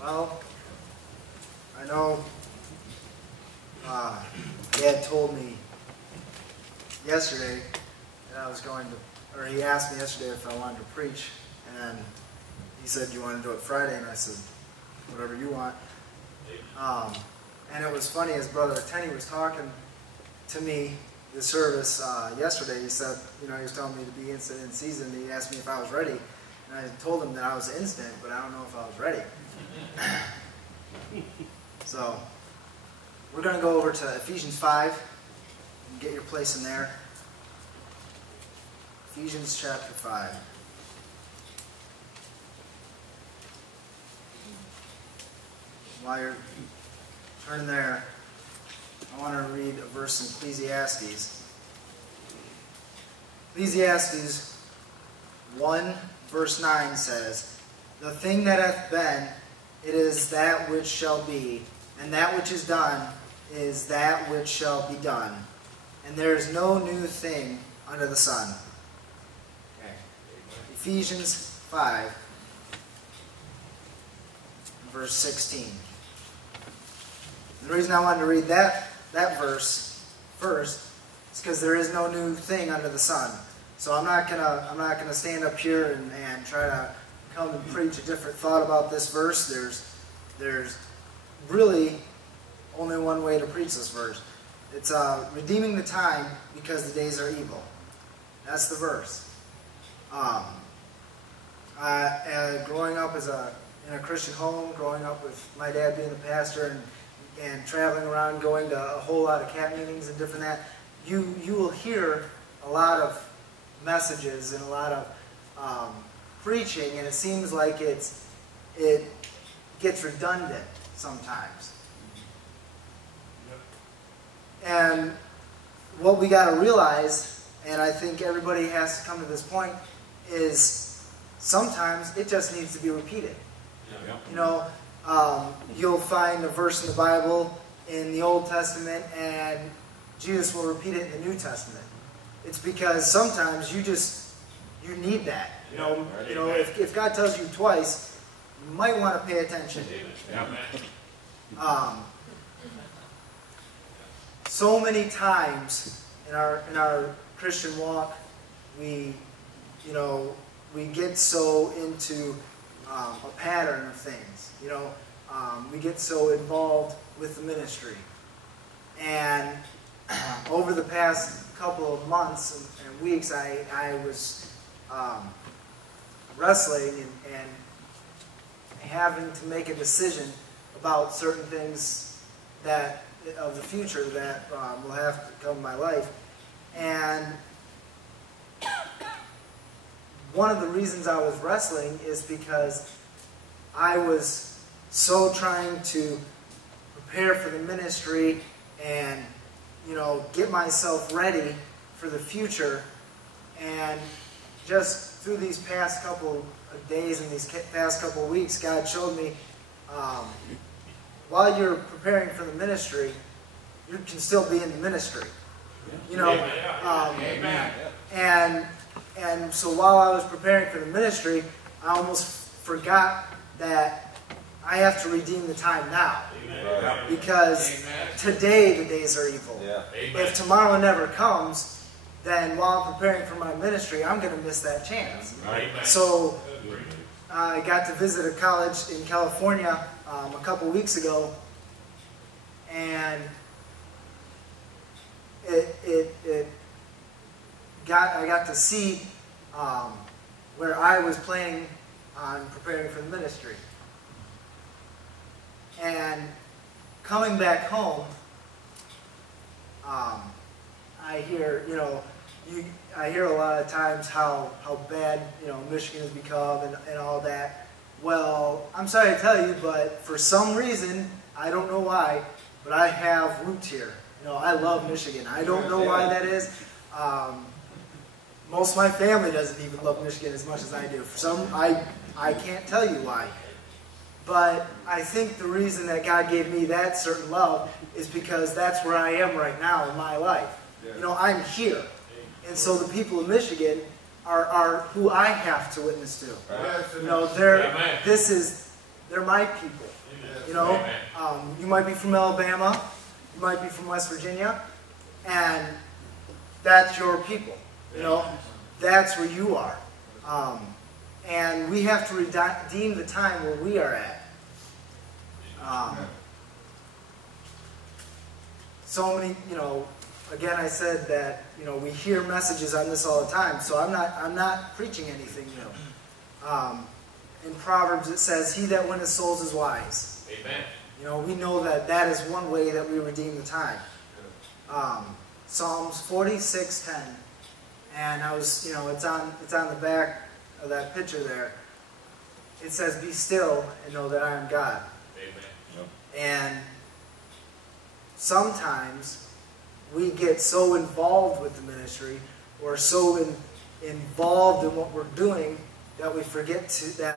Well, I know Dad told me yesterday that I was going to, or he asked me yesterday if I wanted to preach, and he said, "Do you want to do it Friday?" And I said, "Whatever you want." And it was funny, as Brother Tenney was talking to me the service yesterday. He said, he was telling me to be instant in season. He asked me if I was ready, and I told him that I was instant, but I don't know if I was ready. So we're going to go over to Ephesians 5 and get your place in there. Ephesians chapter 5. While you're turning there, I want to read a verse in Ecclesiastes. Ecclesiastes 1 verse 9 says, "The thing that hath been, it is that which shall be, and that which is done is that which shall be done. And there is no new thing under the sun." Okay. Ephesians 5, verse 16. And the reason I wanted to read that verse first is because there is no new thing under the sun. So I'm not gonna stand up here and try to come and preach a different thought about this verse. There's really only one way to preach this verse. It's redeeming the time because the days are evil. That's the verse. Growing up in a Christian home, growing up with my dad being the pastor and traveling around, going to a whole lot of camp meetings and different that, you will hear a lot of messages and a lot of preaching, and it seems like it gets redundant sometimes. And what we got to realize, and I think everybody has to come to this point, is sometimes it just needs to be repeated. You'll find a verse in the Bible in the Old Testament, and Jesus will repeat it in the New Testament. It's because sometimes you need that. If God tells you twice, you might want to pay attention. So many times in our Christian walk, we get so into a pattern of things. We get so involved with the ministry, and over the past couple of months and weeks, I was wrestling and having to make a decision about certain things of the future that will have to come in my life. And one of the reasons I was wrestling is because I was so trying to prepare for the ministry and get myself ready for the future. And just through these past couple of days and these past couple of weeks, God showed me while you're preparing for the ministry, you can still be in the ministry. And so while I was preparing for the ministry, I almost forgot that I have to redeem the time now. Because today the days are evil. If tomorrow never comes, then while I'm preparing for my ministry, I'm going to miss that chance. So I got to visit a college in California a couple weeks ago, and I got to see where I was planning on preparing for the ministry. And coming back home, I hear a lot of times how bad Michigan has become and all that. Well, I'm sorry to tell you, but for some reason, I don't know why, but I have roots here. I love Michigan. I don't know why that is. Most of my family doesn't even love Michigan as much as I do. For some, I can't tell you why. But I think the reason that God gave me that certain love is because that's where I am right now in my life. I'm here. And so the people of Michigan, are who I have to witness to. Right. You know, they're my people. You know, you might be from Alabama, you might be from West Virginia, and that's your people. You know, that's where you are. And we have to redeem the time where we are at. So many, you know, again I said that, you know, we hear messages on this all the time, so I'm not preaching anything new. In Proverbs it says, "He that winneth souls is wise." Amen. You know, we know that that is one way that we redeem the time. Psalms 46:10, and I was, you know, it's on the back of that picture there. It says, "Be still and know that I am God." Amen. And sometimes we get so involved with the ministry, or so involved in what we're doing, that we forget that